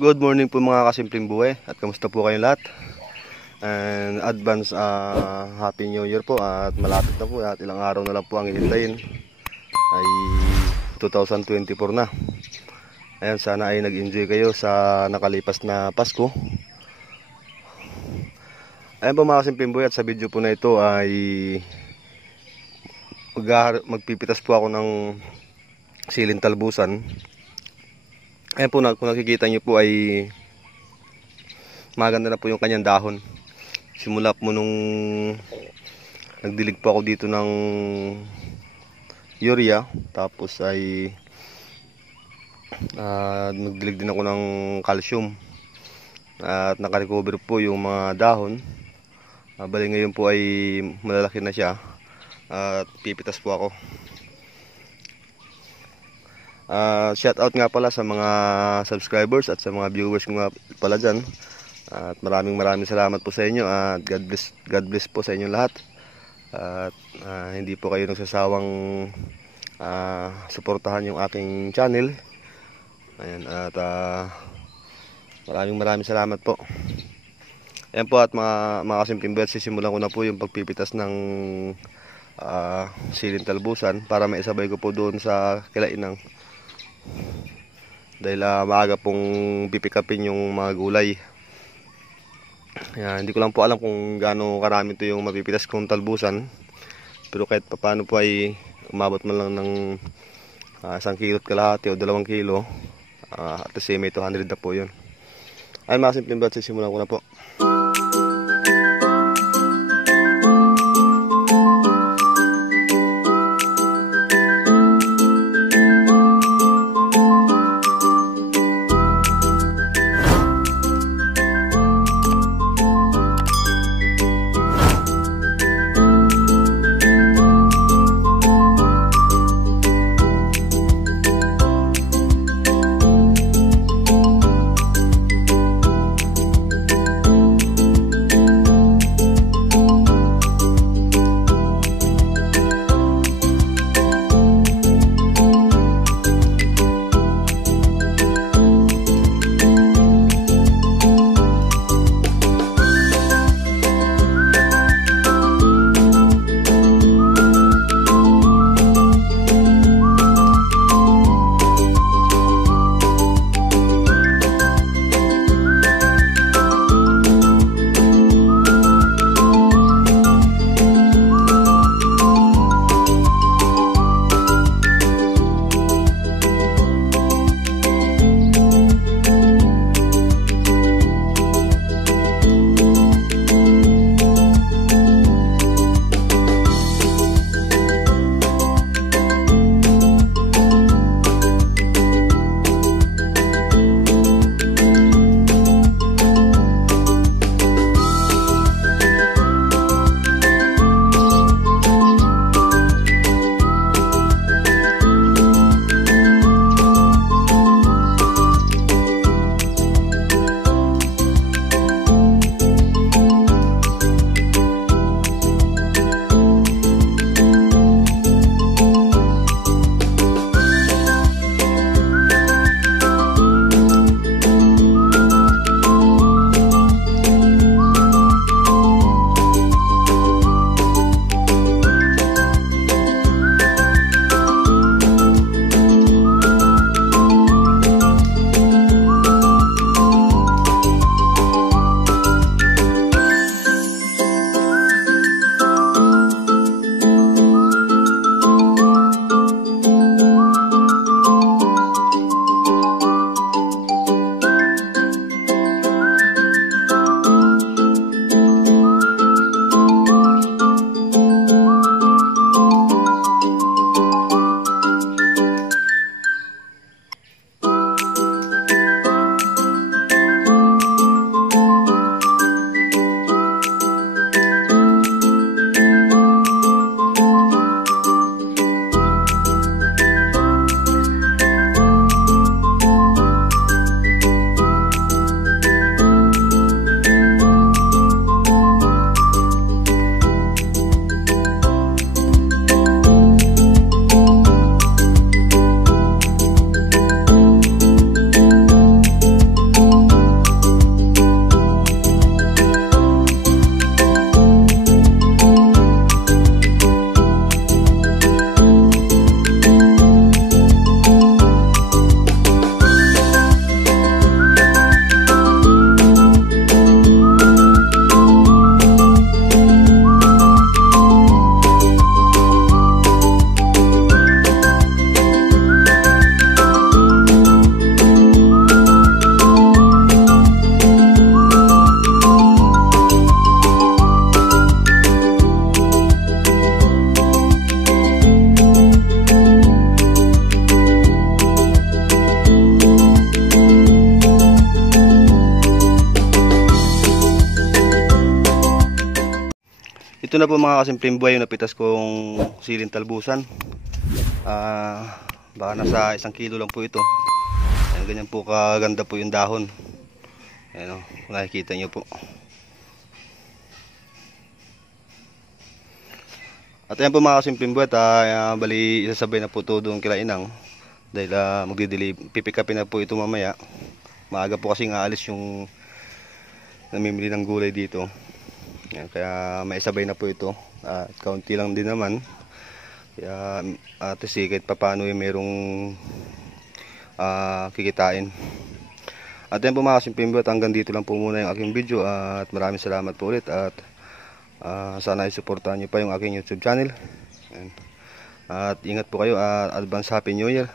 Good morning po mga kasimpleng buhay at kamusta po kayong lahat. And advance Happy New Year po at malapit na po at ilang araw na lang po ang hihintayin ay 2024 na. Ayan, sana ay nag-enjoy kayo sa nakalipas na Pasko. Ayan po mga kasimpleng buhay, at sa video po na ito ay magpipitas po ako ng siling talbusan. Ayan po, kung nakikita nyo po ay maganda na po yung kanyang dahon. Simula po nung nagdilig po ako dito ng urea, tapos ay nagdilig din ako ng calcium at nakarecover po yung mga dahon. Bali ngayon po ay malalaki na siya at pipitas po ako. Shout out nga pala sa mga subscribers at sa mga viewers ko nga pala dyan. At maraming salamat po sa inyo at God bless po sa inyo lahat. At hindi po kayo nagsasawang suportahan yung aking channel. Ayan, at maraming salamat po. Ayan po, at mga kasimpleng buhay, sisimulan ko na po yung pagpipitas ng siling talbusan para maisabay ko po doon sa kilainang. Dahil maaga pong pipikapin yung mga gulay. Hindi ko lang po alam kung gaano karami ito yung mapipitas kong talbusan, pero kahit paano po ay umabot man lang ng 1 kilo at kalahati o 2 kilo, at the same 200 na po yun. Ay mga simpleng buhat, sisimulan ko na po. Ito na po mga kasimpleng buhay yung napitas kong siling talbusan. Baka nasa 1 kilo lang po ito. Ayan, ganyan po kaganda po yung dahon. Ayan o, kung nakikita nyo po. At ayan po mga kasimpleng buhay, bali isasabay na po ito doon kila Inang. Dahil pipikapin na po ito mamaya. Maaga po kasi aalis yung namimili ng gulay dito. Ayan, kaya maisabay na po ito. At kaunti lang din naman. Kaya kahit paano yung merong kikitain. At yan po mga kasimpleng buhay, hanggang dito lang po muna yung aking video. At maraming salamat po ulit. At sana isuportahan nyo pa yung aking YouTube channel. Ayan. At ingat po kayo. Advance Happy New Year.